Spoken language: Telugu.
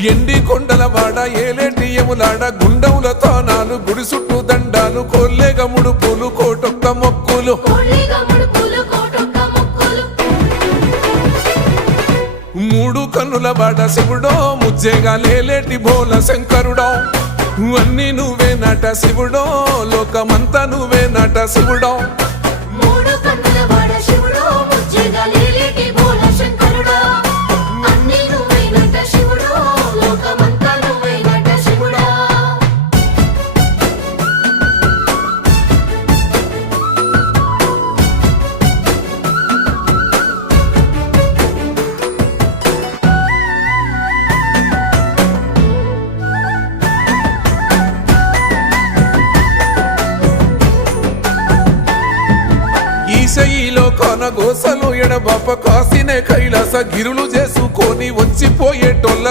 ఎండి కొండల వాడ ఏలేటి యములాడ గుండముల తానాలు గుడి చుట్టూ దండాలు కొల్లేగ ముడుపులు కోటొక్క మొక్కులు మూడు కన్నుల వాడ శివుడో ముజ్జేగా లేలేటి బోల శంకరుడో అన్ని నువ్వే నట శివుడో లోకమంతా నువ్వే నట శివుడో ఈశయిలో కొనగోసలు ఎడబాప కాసినే కైలాస గిరులు చేసుకొని వచ్చిపోయేటోళ్ళ